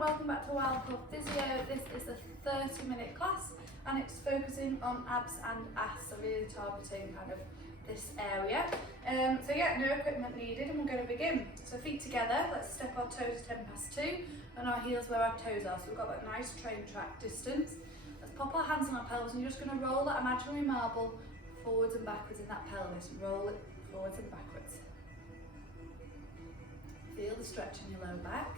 welcome back to WildCorePhysio. This is a 30-minute class and it's focusing on abs and ass, so really targeting kind of this area. So yeah, no equipment needed and we're going to begin. So feet together, let's step our toes 10 past 2 and our heels where our toes are. So we've got that nice train track distance. Let's pop our hands on our pelvis and you're just going to roll that imaginary marble forwards and backwards in that pelvis. Roll it forwards and backwards. Feel the stretch in your lower back.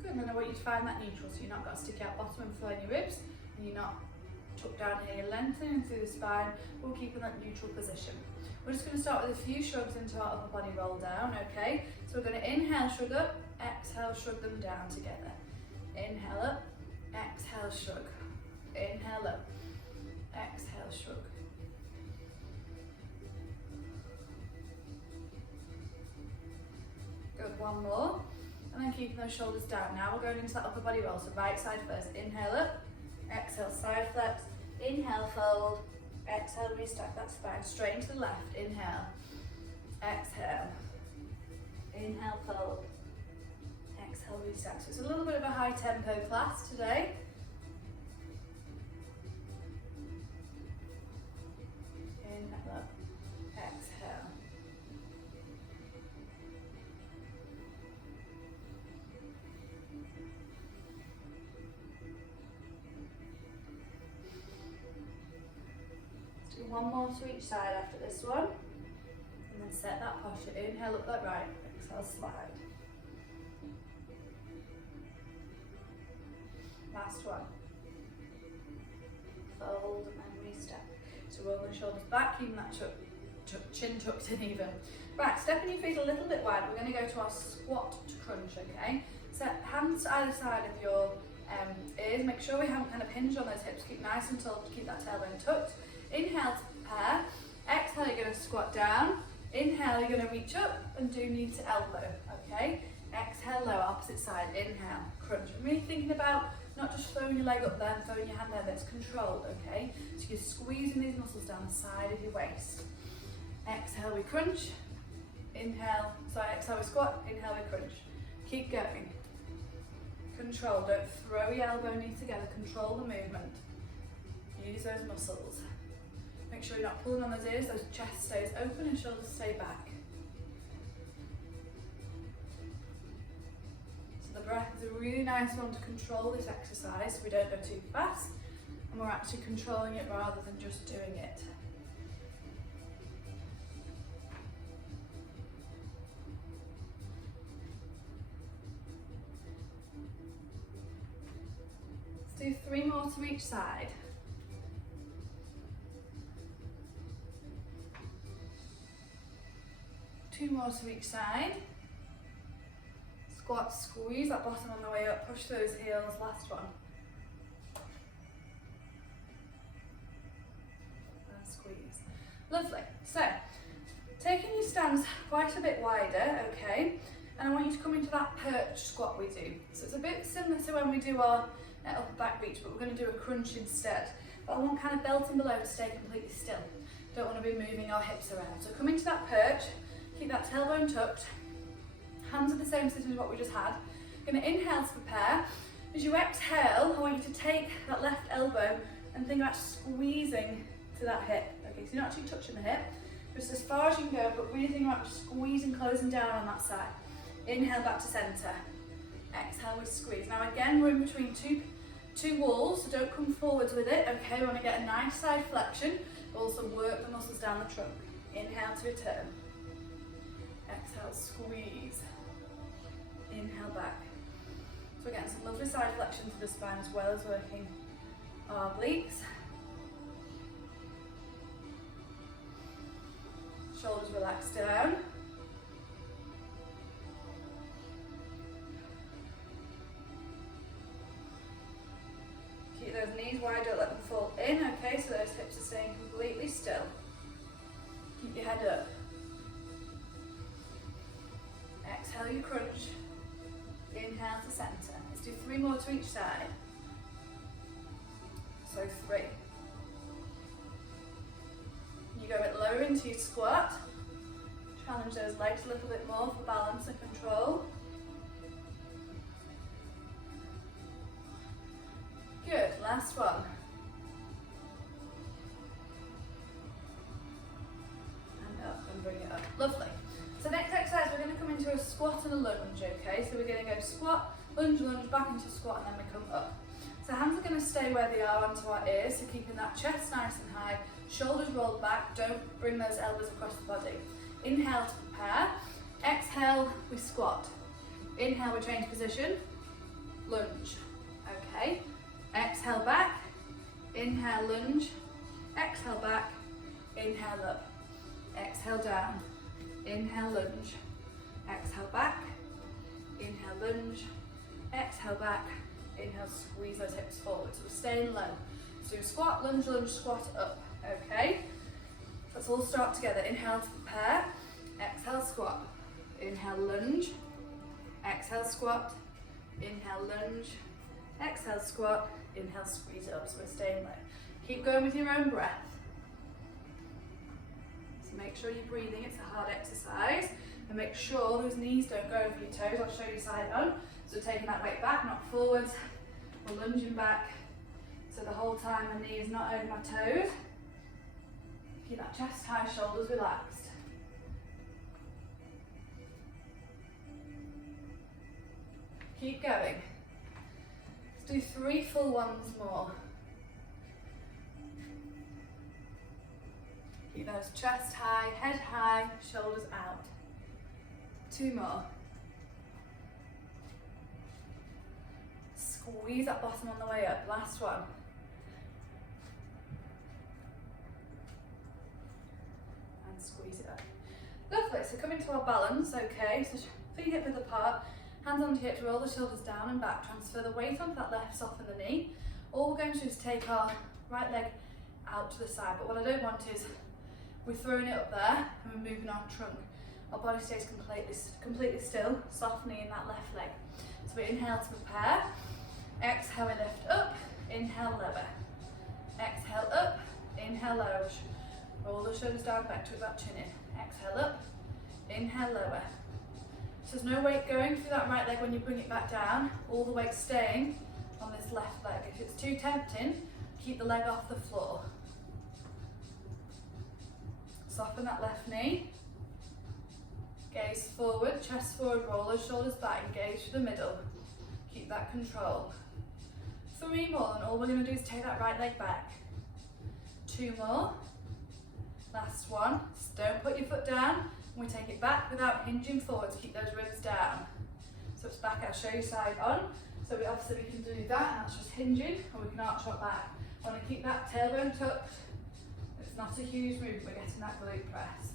Good, and then I want you to find that neutral, so you're not got to stick out bottom and flow in your ribs, and you're not tucked down here, lengthening through the spine. We'll keep in that neutral position. We're just going to start with a few shrugs into our upper body roll down, okay? So we're going to inhale, shrug up, exhale, shrug them down together. Inhale up, exhale, shrug. Inhale up, exhale, shrug. Good, one more. And then keeping those shoulders down. Now we're going into that upper body roll. So right side first. Inhale up, exhale, side flex. Inhale, fold. Exhale, restack that spine. Straight into the left. Inhale, exhale. Inhale, fold. Exhale, restack. So it's a little bit of a high tempo class today. Inhale up, exhale. One more to each side after this one, and then set that posture. Inhale up that right, exhale slide. Last one. Fold and then restep. So roll the shoulders back, keeping that chin tucked in even. Right, stepping your feet a little bit wide, we're going to go to our squat to crunch, okay? So hands to either side of your ears, make sure we haven't kind of hinged on those hips, keep nice and tall, keep that tailbone tucked. Inhale to prepare, exhale you're going to squat down, inhale you're going to reach up and do knee to elbow, okay? Exhale low, opposite side, inhale, crunch. I'm really thinking about not just throwing your leg up there and throwing your hand there, that's controlled, okay? So you're squeezing these muscles down the side of your waist. Exhale we crunch, inhale, sorry, exhale we squat, inhale we crunch. Keep going. Control, don't throw your elbow and knee together, control the movement. Use those muscles. Make sure you're not pulling on those ears, those chest stays open and shoulders stay back. So the breath is a really nice one to control this exercise so we don't go too fast and we're actually controlling it rather than just doing it. Let's do 3 more to each side. Two more to each side. Squat, squeeze that bottom on the way up, push those heels, last one. And squeeze. Lovely. So, taking your stance quite a bit wider, okay, and I want you to come into that perch squat we do. So it's a bit similar to when we do our upper back reach, but we're going to do a crunch instead. But I want kind of belt and below to stay completely still. Don't want to be moving our hips around. So come into that perch. Keep that tailbone tucked. Hands are the same position as what we just had. You're going to inhale to prepare. As you exhale, I want you to take that left elbow and think about squeezing to that hip. Okay, so you're not actually touching the hip, just as far as you can go, but really think about squeezing, closing down on that side. Inhale back to center. Exhale, we squeeze. Now again, we're in between two walls, so don't come forwards with it. Okay, we want to get a nice side flexion, but also work the muscles down the trunk. Inhale to return. Exhale, squeeze. Inhale back. So we're getting some lovely side flexion to the spine as well as working our obliques. Shoulders relaxed down. Keep those knees wide, don't let them fall in, okay, so those hips are staying completely still. Keep your head up. Exhale, you crunch. Inhale to center. Let's do 3 more to each side. So 3. You go a bit lower into your squat. Challenge challenge those legs a little bit more for balance and control. Good, last one. And up and bring it up. Lovely. So next exercise, we're going to come into a squat and a lunge, okay? So we're going to go squat, lunge, lunge, back into squat, and then we come up. So hands are going to stay where they are onto our ears, so keeping that chest nice and high, shoulders rolled back, don't bring those elbows across the body. Inhale to prepare, exhale, we squat. Inhale, we change position, lunge, okay? Exhale back, inhale lunge, exhale back, inhale up, exhale down, inhale lunge, exhale back, inhale lunge, exhale back, inhale squeeze those hips forward, so we're staying low. So squat, lunge, lunge, squat, up, okay? Let's all start together. Inhale to prepare, exhale squat, inhale lunge, exhale squat, inhale lunge, exhale squat, inhale squeeze it up, so we're staying low. Keep going with your own breath. So make sure you're breathing, it's a hard exercise, and make sure those knees don't go over your toes. I'll show you side on. So taking that weight back, not forwards, we're lunging back, so the whole time my knee is not over my toes. Keep that chest high, shoulders relaxed. Keep going. Let's do 3 full ones more. Keep those chest high, head high, shoulders out. 2 more. Squeeze that bottom on the way up. Last one. And squeeze it up. Lovely. So come into our balance, okay? So feet hip width apart, hands onto hips, roll the shoulders down and back, transfer the weight onto that left, soften the knee. All we're going to do is take our right leg out to the side, but what I don't want is we're throwing it up there and we're moving our trunk. Our body stays completely still, softening in that left leg. So we inhale to prepare, exhale we lift up, inhale lower, exhale up, inhale lower, roll the shoulders down back to that chin in, exhale up, inhale lower. So there's no weight going through that right leg when you bring it back down, all the weight staying on this left leg. If it's too tempting, keep the leg off the floor. Soften that left knee, gaze forward, chest forward, roll those shoulders back, engage through the middle. Keep that control. 3 more, and all we're going to do is take that right leg back. 2 more. Last one. So don't put your foot down. We take it back without hinging forwards. Keep those ribs down. So it's back. I'll show you side on. So we can do that, and that's just hinging, and we can arch our back. I want to keep that tailbone tucked. It's not a huge move. We're getting that glute press.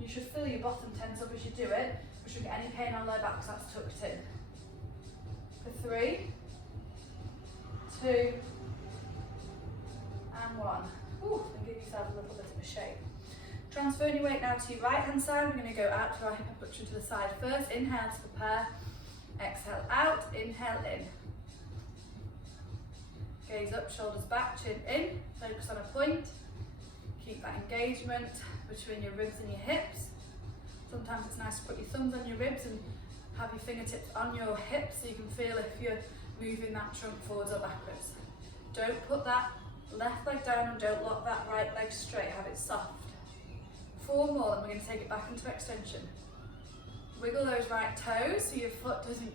You should feel your bottom tense up as you do it. We shouldn't get any pain on low back because that's tucked in. For 3, 2, and 1. Ooh, and give yourself a little bit of a shake. Transferring your weight now to your right hand side. We're going to go out to our hip abduction to the side first. Inhale to prepare. Exhale out. Inhale in. Gaze up, shoulders back, chin in. Focus on a point. Keep that engagement between your ribs and your hips. Sometimes it's nice to put your thumbs on your ribs and have your fingertips on your hips so you can feel if you're moving that trunk forwards or backwards. Don't put that left leg down and don't lock that right leg straight, have it soft. 4 more, and we're going to take it back into extension. Wiggle those right toes so your foot doesn't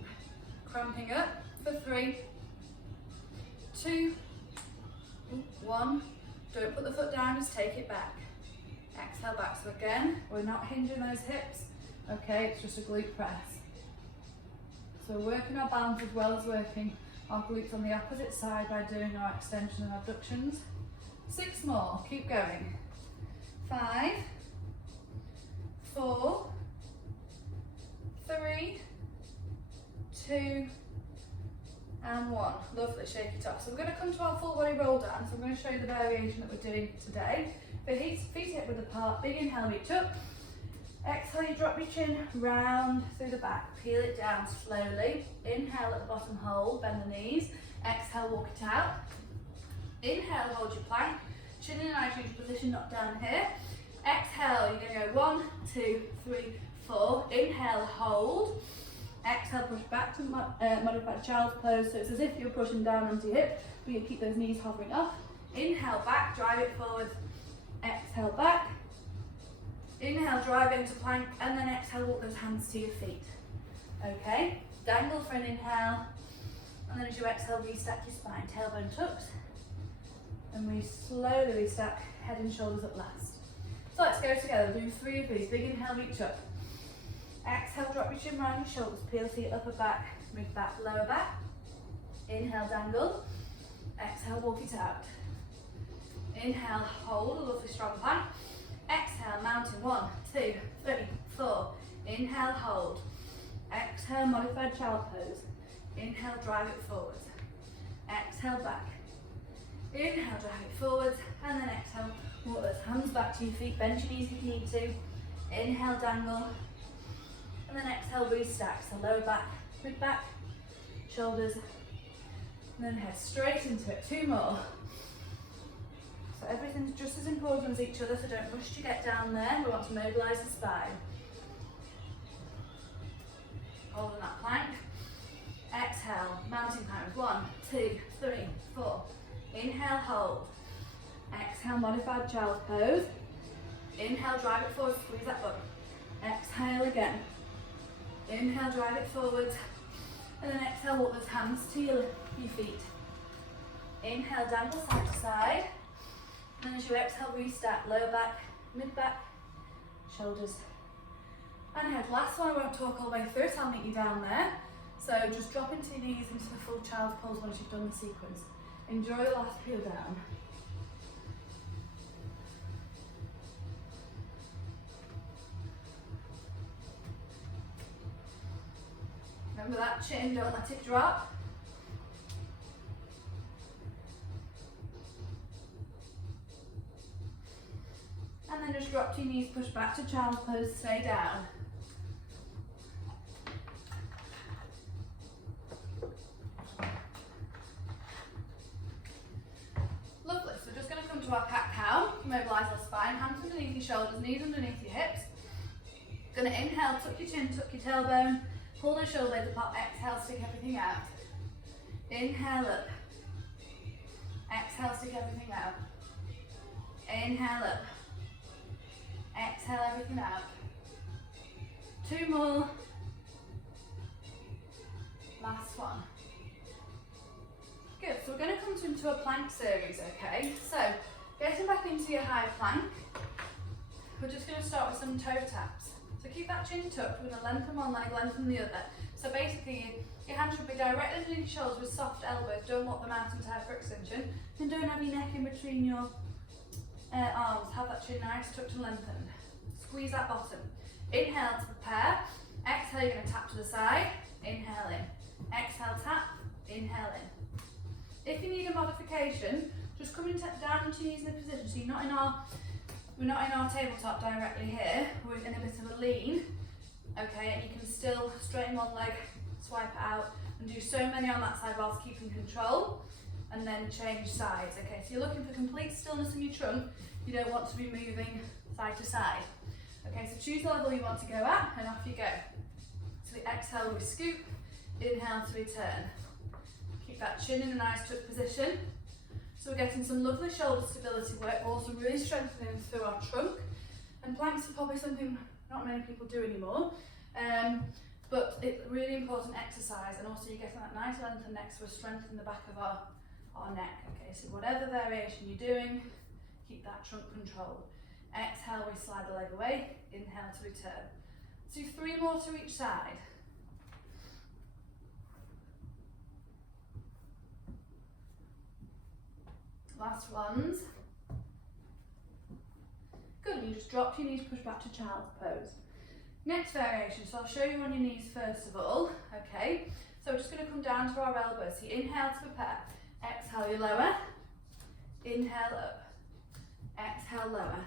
cramping up. For 3, 2, 1. Don't put the foot down, just take it back. Exhale back. So again, we're not hinging those hips. Okay, it's just a glute press. So we're working our balance as well as working our glutes on the opposite side by doing our extension and abductions. 6 more, keep going. 5, 4, 3, 2, and 1. Lovely, shake it off. So we're going to come to our full body roll down. So I'm going to show you the variation that we're doing today. Feet hip width apart, big inhale, reach up. Exhale, you drop your chin round through the back, peel it down slowly. Inhale at the bottom, hold, bend the knees. Exhale, walk it out. Inhale, hold your plank. Chin in an eye change position, not down here. Exhale, you're going to go 1, 2, 3, 4. Inhale, hold. Exhale, push back to modified child's pose. So it's as if you're pushing down onto your hip, but you keep those knees hovering up. Inhale, back, drive it forward. Exhale, back. Inhale, drive into plank, and then exhale, walk those hands to your feet. Okay, dangle for an inhale, and then as you exhale, restack your spine. Tailbone tucks, and we slowly restack, head and shoulders up last. So let's go together, do 3 of these. Big inhale, reach up. Exhale, drop your chin around your shoulders, peel to your upper back, mid back, lower back. Inhale, dangle. Exhale, walk it out. Inhale, hold a lovely strong plank. Exhale, mountain. 1, 2, 3, 4. Inhale, hold. Exhale, modified child pose. Inhale, drive it forwards. Exhale, back. Inhale, drive it forwards, and then exhale, walk those hands back to your feet, bend your knees if you need to. Inhale, dangle, and then exhale, restack. So lower back, mid back, shoulders, and then head straight into it. 2 more. So everything's just as important as each other, so don't rush to get down there. We want to mobilise the spine. Holding that plank. Exhale, mountain pose. 1, 2, 3, 4. Inhale, hold. Exhale, modified child pose. Inhale, drive it forward, squeeze that butt. Exhale again. Inhale, drive it forward. And then exhale, walk those hands to your feet. Inhale, dangle side to side. And then as you exhale, restack, lower back, mid back, shoulders, and head. Last one, I won't talk all the way through, so I'll meet you down there. So just drop into your knees into the full child's pose once you've done the sequence. Enjoy the last peel down. Remember that chin, don't let it drop. And then just drop to your knees, push back to child's pose, stay down. Lovely, so just going to come to our cat-cow, mobilise our spine, hands underneath your shoulders, knees underneath your hips. Going to inhale, tuck your chin, tuck your tailbone, pull the shoulder blades apart, exhale, stick everything out. Inhale up. Exhale, stick everything out. Inhale up. Exhale everything out. 2 more. Last one. Good, so we're going to come into a plank series, okay? So, getting back into your high plank, we're just going to start with some toe taps. So keep that chin tucked, we're going to lengthen one leg, lengthen the other. So basically, your hands should be directly underneath your shoulders with soft elbows. Don't walk them out entirely for extension. And don't have your neck in between your arms. Have that chin nice, tucked and lengthened. Squeeze that bottom. Inhale to prepare. Exhale, you're going to tap to the side. Inhale in. Exhale, tap. Inhale in. If you need a modification, just come down into your knees in a position. So we're not in our tabletop directly here. We're in a bit of a lean. Okay, and you can still straighten one leg, swipe it out, and do so many on that side whilst keeping control. And then change sides. Okay, so you're looking for complete stillness in your trunk. You don't want to be moving side to side. Okay, so choose the level you want to go at, and off you go. So we exhale, we scoop. Inhale to return. Keep that chin in a nice tuck position. So we're getting some lovely shoulder stability work, also really strengthening through our trunk. And planks are probably something not many people do anymore, but it's a really important exercise, and also you're getting that nice length and next to strengthen the back of our neck. Okay, so whatever variation you're doing, keep that trunk controlled. Exhale, we slide the leg away. Inhale to return. Do 3 more to each side. Last ones. Good, and you just drop your knees, push back to child's pose. Next variation, so I'll show you on your knees first of all, okay? So we're just going to come down to our elbows. So you inhale to prepare, exhale, you lower, inhale up, exhale, lower.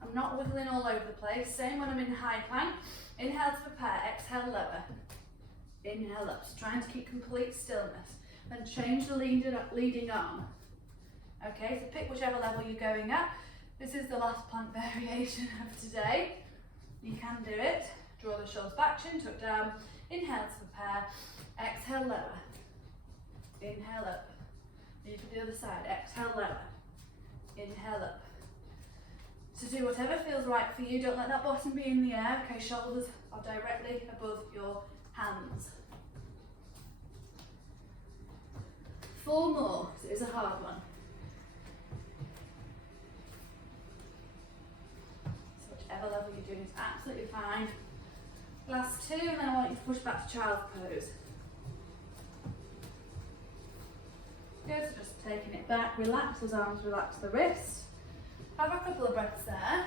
I'm not wiggling all over the place, same when I'm in high plank. Inhale to prepare, exhale, lower, inhale up. So trying to keep complete stillness. Then change the leading arm. Okay, so pick whichever level you're going at. This is the last plank variation of today. You can do it. Draw the shoulders back, chin tuck down. Inhale to prepare. Exhale, lower. Inhale up. Move to the other side. Exhale, lower. Inhale up. So do whatever feels right for you. Don't let that bottom be in the air. Okay, shoulders are directly above your hands. 4 more, because it is a hard one. So whichever level you're doing is absolutely fine. Last 2, and then I want you to push back to child's pose. Good, so just taking it back, relax those arms, relax the wrist. Have a couple of breaths there.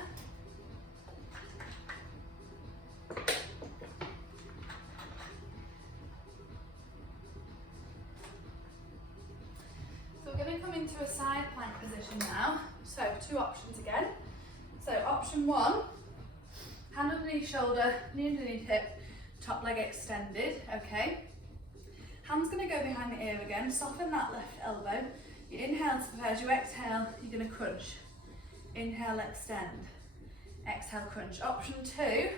So we're going to come into a side plank position now. So 2 options again. So option 1, hand underneath shoulder, knee underneath hip, top leg extended, okay. Hand's going to go behind the ear again, soften that left elbow. You inhale to prepare, as you exhale, you're going to crunch. Inhale, extend. Exhale, crunch. Option 2,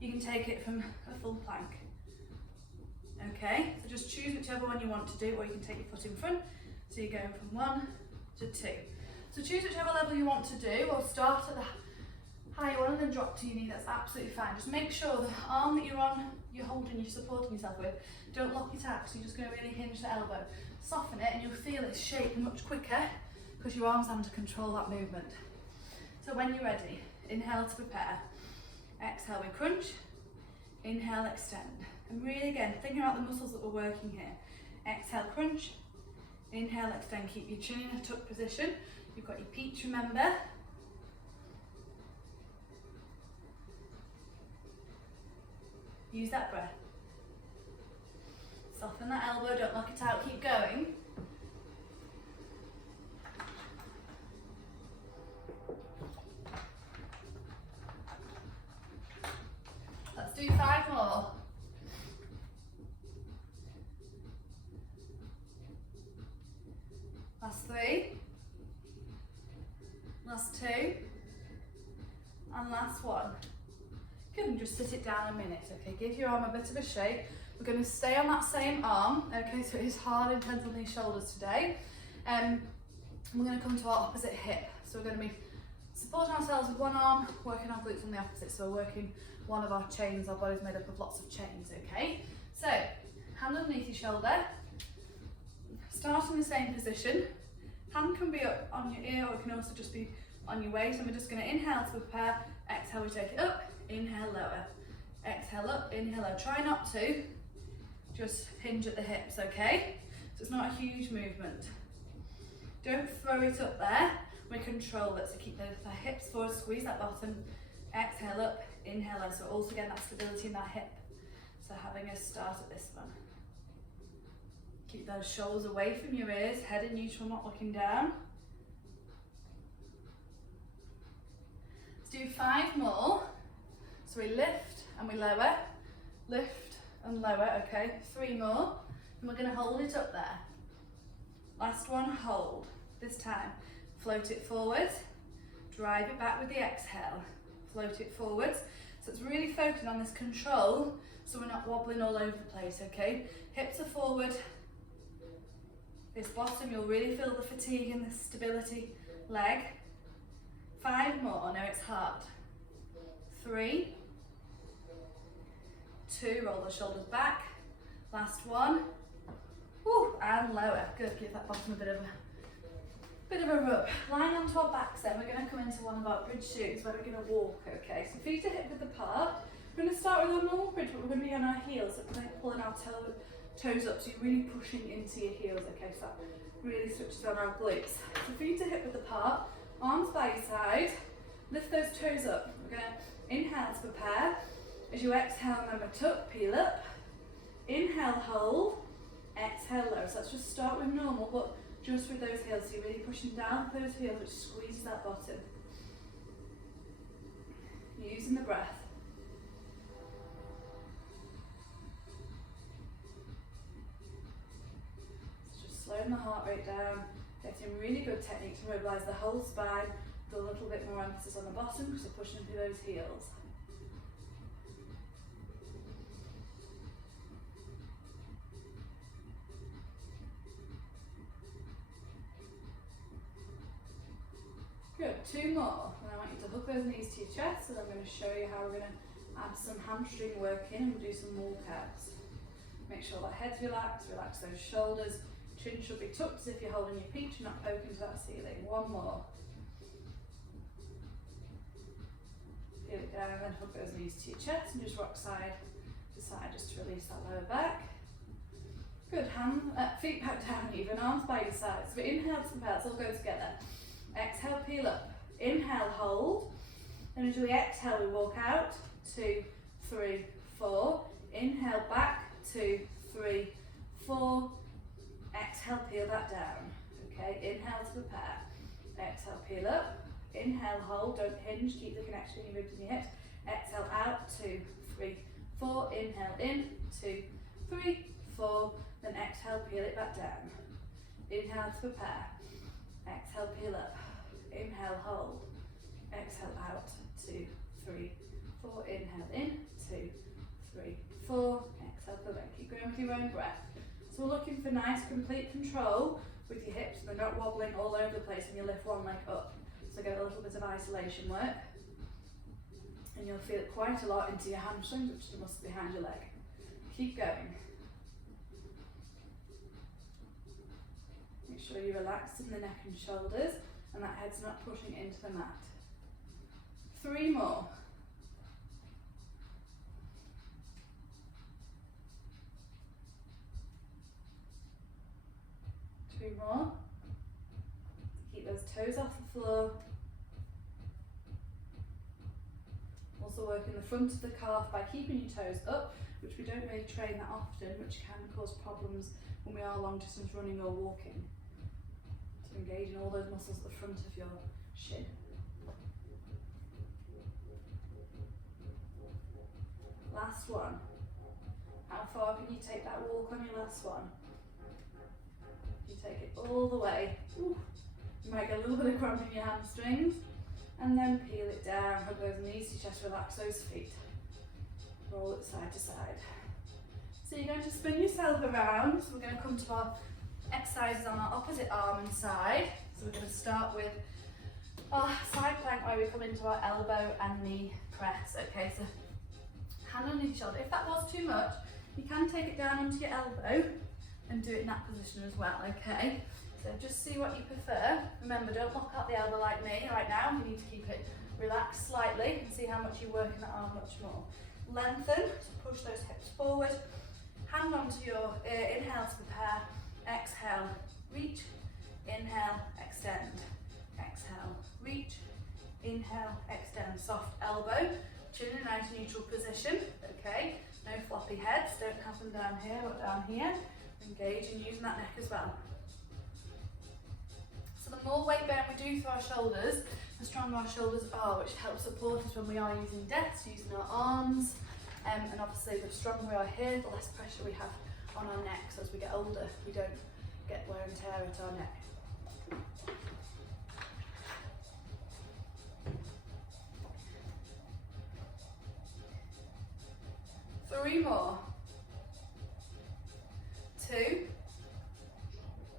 you can take it from a full plank. Okay, so just choose whichever one you want to do, or you can take your foot in front. So you're going from 1 to 2. So choose whichever level you want to do, or start at the higher one and then drop to your knee. That's absolutely fine. Just make sure the arm that you're holding, you're supporting yourself with, don't lock it out, so you're just going to really hinge the elbow. Soften it and you'll feel its shape much quicker because your arm's having to control that movement. So when you're ready, inhale to prepare. Exhale, we crunch. Inhale, extend. And really again, thinking about the muscles that we're working here. Exhale, crunch. Inhale, extend. Keep your chin in a tuck position. You've got your peach, remember. Use that breath. Soften that elbow, don't lock it out, keep going. Let's do 5 more. Last 3. Last 2. And last 1. Good, and just sit it down a minute, okay? Give your arm a bit of a shake. We're going to stay on that same arm, okay? So it is hard, intense on these shoulders today. We're going to come to our opposite hip. So we're going to be supporting ourselves with one arm, working our glutes on the opposite. So we're working one of our chains. Our body's made up of lots of chains, okay? So, hand underneath your shoulder. Start in the same position. Hand can be up on your ear, or it can also just be on your waist. And we're just going to inhale to prepare. Exhale, we take it up. Inhale, lower. Exhale up, inhale, lower. Try not to just hinge at the hips, okay? So it's not a huge movement. Don't throw it up there. We control it, so keep the hips forward, squeeze that bottom. Exhale up, inhale lower. So also again, that stability in that hip. So having a start at this one. Keep those shoulders away from your ears, head in neutral, not looking down. Let's do 5 more. So we lift and we lower, lift and lower, okay, 3 more, and we're going to hold it up there. Last one, hold. This time, float it forward, drive it back with the exhale, float it forwards. So it's really focusing on this control, so we're not wobbling all over the place, okay? Hips are forward. This bottom, you'll really feel the fatigue and the stability leg. 5 more, no, it's hard. 3, 2, roll the shoulders back. Last one. Woo, and lower. Good, give that bottom a bit of a rub. Lying onto our backs then, we're going to come into one of our bridge shoots where we're going to walk, okay? So feet are hip width apart. We're going to start with our normal bridge, but we're going to be on our heels, so we're pulling our toes up, so you're really pushing into your heels, okay? So that really switches on our glutes. So feet are hip width apart, arms by your side, lift those toes up. We're going to inhale to prepare. As you exhale, remember tuck, peel up. Inhale, hold. Exhale, low. So let's just start with normal, but just with those heels. So you're really pushing down those heels, which squeezes that bottom. Using the breath. Just slowing the heart rate down, getting really good technique to mobilise the whole spine, with a little bit more emphasis on the bottom because we're pushing through those heels. Good, 2 more. And I want you to hook those knees to your chest, and I'm going to show you how we're going to add some hamstring work in and we'll do some walkouts. Make sure that head's relaxed, relax those shoulders. Chin should be tucked as if you're holding your peach, you're not poking to that ceiling. 1 more. Feel it down, then hook those knees to your chest and just rock side to side just to release that lower back. Good, feet back down even, arms by your sides. So inhale to prepare, let's all go together. Exhale, peel up. Inhale, hold. Then as we exhale, we walk out. 2, 3, 4. Inhale, back. 2, 3, 4. Exhale, peel that down. Okay, inhale to prepare. Exhale, peel up. Inhale, hold. Don't hinge. Keep the connection in your ribs and your hips. Exhale, out. 2, 3, 4. Inhale, in. 2, 3, 4. Then exhale, peel it back down. Inhale to prepare. Exhale, peel up. Inhale, hold. Exhale, out. 2, 3, 4. Inhale, in. 2, 3, 4. Exhale, pull back. Keep going with your own breath. So we're looking for nice, complete control with your hips. They're not wobbling all over the place, and you lift one leg up. So get a little bit of isolation work. And you'll feel it quite a lot into your hamstrings, which is the muscle behind your leg. Keep going. Make sure you're relaxed in the neck and shoulders and that head's not pushing into the mat. 3 more. Two more. Keep those toes off the floor. Also working the front of the calf by keeping your toes up, which we don't really train that often, which can cause problems when we are long distance running or walking. To engage in all those muscles at the front of your shin. Last one. How far can you take that walk on your last one? You take it all the way. Ooh. You might get a little bit of cramp in your hamstrings. And then peel it down, hug those knees to your chest, relax those feet. Roll it side to side. So you're going to spin yourself around. So we're going to come to our exercises on our opposite arm and side. So we're going to start with our side plank where we come into our elbow and knee press. Okay, so hand on each shoulder. If that was too much, you can take it down onto your elbow and do it in that position as well, okay? So just see what you prefer. Remember, don't lock out the elbow like me right now. You need to keep it relaxed slightly and see how much you work in that arm much more. Lengthen, so push those hips forward. Hand onto your inhale to prepare. Exhale, reach. Inhale, extend. Exhale, reach. Inhale, extend. Soft elbow. Chin in a nice neutral position. Okay, no floppy heads. Don't have them down here, but down here. Engage in using that neck as well. So the more weight bearing we do through our shoulders, the stronger our shoulders are, which helps support us when we are using desks, using our arms, and obviously the stronger we are here, the less pressure we have on our neck. So as we get older, we don't get wear and tear at our neck. Three more. 2.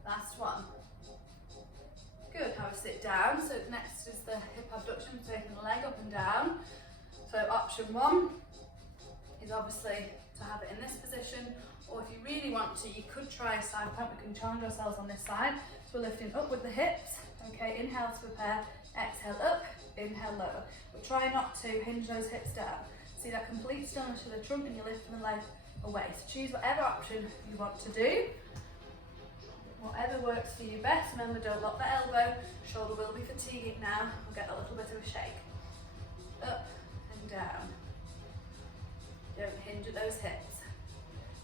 Last one. Good, have a sit down. So next is the hip abduction, taking the leg up and down. So option 1 is obviously to have it in this position, or if you really want to, you could try a side plank. We can challenge ourselves on this side. So we're lifting up with the hips. Okay, inhale to prepare, exhale up, inhale lower. But try not to hinge those hips down. See that complete stillness to the trunk and you're lifting the leg away. So choose whatever option you want to do. Whatever works for you best. Remember, don't lock the elbow. Shoulder will be fatiguing now. We'll get a little bit of a shake. Up and down. Don't hinge at those hips.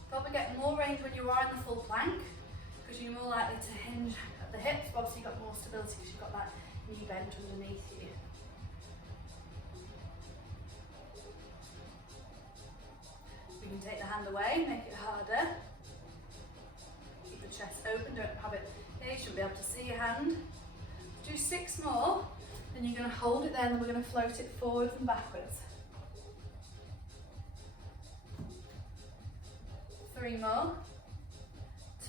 Probably get more range when you are in the full plank because you're more likely to hinge at the hips, but obviously you've got more stability because you've got that knee bent underneath you. You can take the hand away, make it harder. Keep the chest open, don't have it here, you shouldn't be able to see your hand. Do 6 more, Then you're going to hold it there and we're going to float it forward and backwards. 3 more.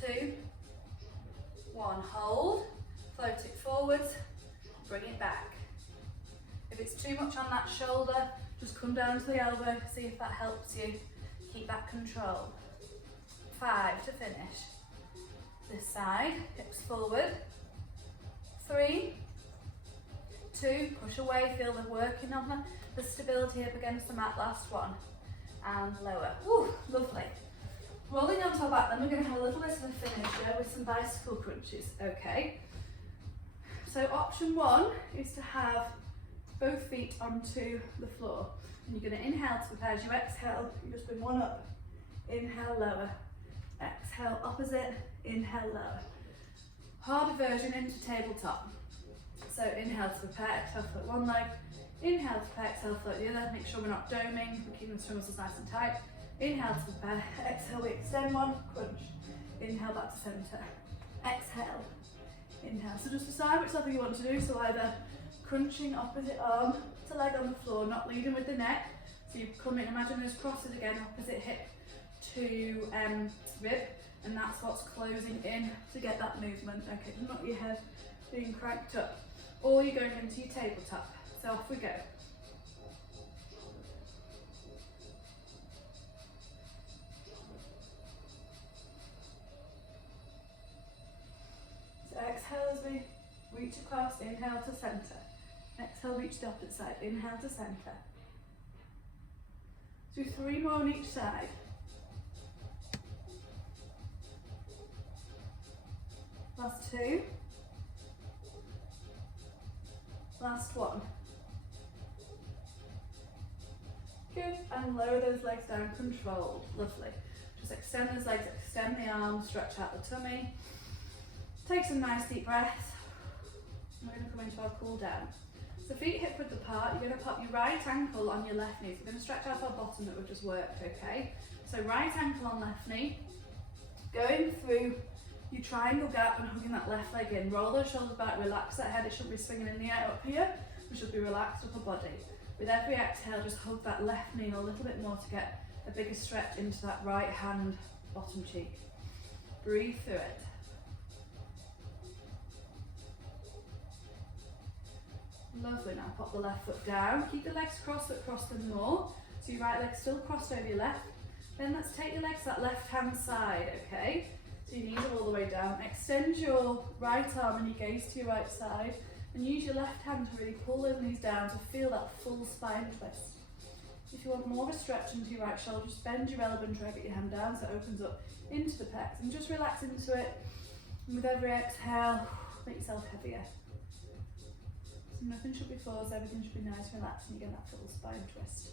2, 1, hold, float it forwards, bring it back. If it's too much on that shoulder, just come down to the elbow, see if that helps you. Keep that control. 5 to finish. This side, hips forward. 3, 2, push away, feel the working on the stability up against the mat, last one. And lower. Woo, lovely. Rolling onto our back, then we're going to have a little bit of a finisher with some bicycle crunches, okay? So option 1 is to have both feet onto the floor. And you're going to inhale to prepare. As you exhale, you just bring one up, inhale, lower. Exhale, opposite, inhale, lower. Harder version into tabletop. So inhale to prepare, exhale, float one leg. Inhale to prepare, exhale, float the other. Make sure we're not doming, we're keeping the string muscles nice and tight. Inhale to prepare, exhale, we extend one, crunch. Inhale back to centre. Exhale, inhale. So just decide which level you want to do. So either crunching opposite arm to leg on the floor, not leading with the neck. So you come in, imagine those crosses again, opposite hip to rib, and that's what's closing in to get that movement. Okay, not your head being cranked up. Or you're going into your tabletop. So off we go. So exhale as we reach across, inhale to centre. Exhale, reach the opposite side, inhale to centre. Do 3 more on each side. Last 2. Last 1. Good, and lower those legs down, controlled, lovely. Just extend those legs, extend the arms, stretch out the tummy. Take some nice deep breaths. We're going to come into our cool down. So feet hip width apart, you're going to pop your right ankle on your left knee. So we're going to stretch out our bottom that we've just worked, okay? So right ankle on left knee, going through your triangle gap and hugging that left leg in. Roll those shoulders back, relax that head, it shouldn't be swinging in the air up here. We should be relaxed upper body. With every exhale, just hug that left knee a little bit more to get a bigger stretch into that right hand bottom cheek. Breathe through it. Lovely, now pop the left foot down. Keep the legs crossed but cross them more. So your right leg's still crossed over your left. Then let's take your legs to that left hand side, okay? So your knees are all the way down. Extend your right arm and your gaze to your right side. And use your left hand to really pull those knees down to feel that full spine twist. If you want more of a stretch into your right shoulder, just bend your elbow and try to get your hand down so it opens up into the pecs. And just relax into it. And with every exhale, make yourself heavier. So nothing should be forced, everything should be nice and relaxed, and you get that full spine twist.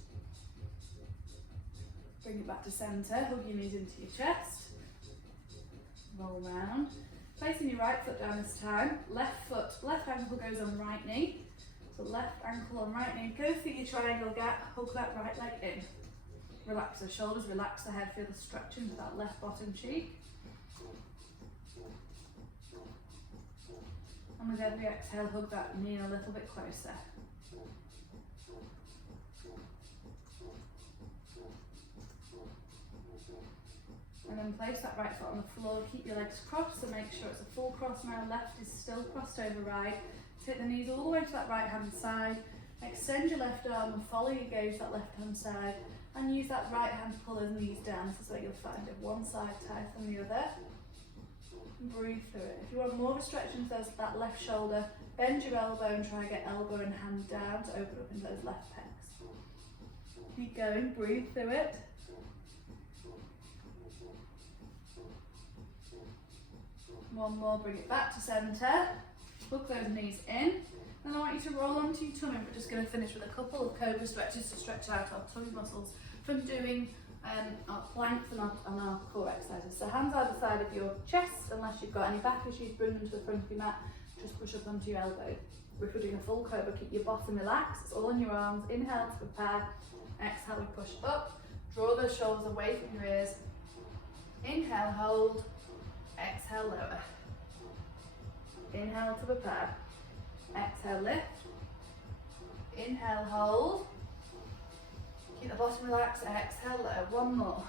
Bring it back to centre, hug your knees into your chest. Roll round. Placing your right foot down this time. Left ankle goes on right knee. So left ankle on right knee. Go through your triangle gap, hug that right leg in. Relax the shoulders, relax the head, feel the stretch into that left bottom cheek. And with every exhale, hug that knee a little bit closer. And then place that right foot on the floor, keep your legs crossed, so make sure it's a full cross now. Left is still crossed over right. Take the knees all the way to that right hand side. Extend your left arm and follow your gaze to that left hand side. And use that right hand to pull those knees down. This is where you'll find it, one side tighter than the other. Breathe through it. If you want more of a stretch into that left shoulder, bend your elbow and try to get elbow and hand down to open up into those left pecs. Keep going, breathe through it. One more, bring it back to centre. Hook those knees in. Then I want you to roll onto your tummy. We're just going to finish with a couple of cobra stretches to stretch out our tummy muscles from doing our planks and our core exercises. So hands either side of your chest, unless you've got any back issues, bring them to the front of your mat. Just push up onto your elbow. If we're doing a full cobra, keep your bottom relaxed. It's all in your arms. Inhale to prepare. Exhale, we push up. Draw those shoulders away from your ears. Inhale, hold. Exhale, lower. Inhale to prepare. Exhale, lift. Inhale, hold. Keep the bottom relaxed, exhale, lift. One more.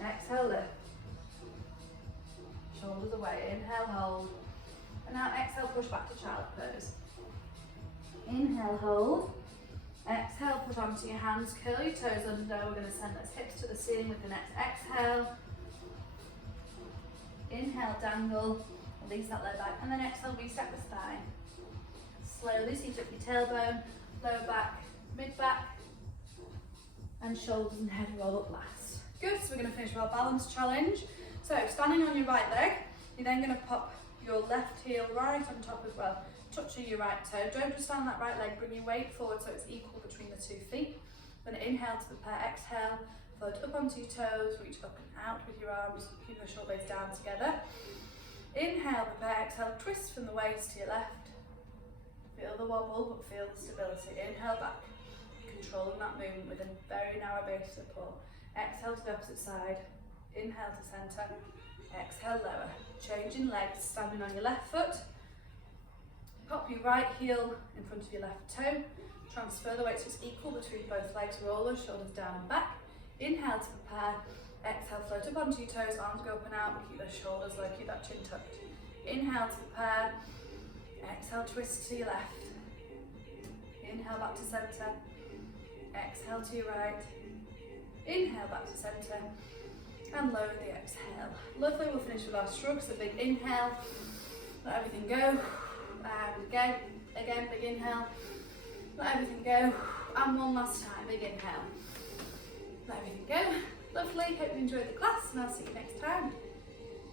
Exhale, lift. Shoulders away, inhale, hold. And now exhale, push back to child pose. Inhale, hold. Exhale, put onto your hands, curl your toes under. We're going to send those hips to the ceiling with the next exhale. Inhale, dangle, release that low back, and then exhale, reset the spine. Slowly seat up your tailbone, lower back, mid back, and shoulders and head roll up last. Good, so we're going to finish with our balance challenge. So, standing on your right leg, you're then going to pop your left heel right on top as well, touching your right toe. Don't just stand on that right leg, bring your weight forward so it's equal between the 2 feet. Then inhale to prepare, exhale, float up onto your toes, reach up and out with your arms, keep the shoulder blades down together. Inhale, prepare, exhale, twist from the waist to your left. Feel the wobble, but feel the stability. Inhale back, controlling that movement with a very narrow base support. Exhale to the opposite side. Inhale to centre. Exhale, lower. Changing legs, standing on your left foot. Pop your right heel in front of your left toe. Transfer the weight so it's equal between both legs. Roll those shoulders down and back. Inhale to prepare. Exhale, float up onto your toes. Arms go up and out, but keep those shoulders low, keep that chin tucked. Inhale to prepare. Exhale, twist to your left. Inhale back to centre. Exhale to your right. Inhale back to centre. And lower the exhale. Lovely, we'll finish with our shrugs. So big inhale, let everything go. And again, big inhale, let everything go. And one last time, big inhale. Let everything go. Lovely, hope you enjoyed the class and I'll see you next time.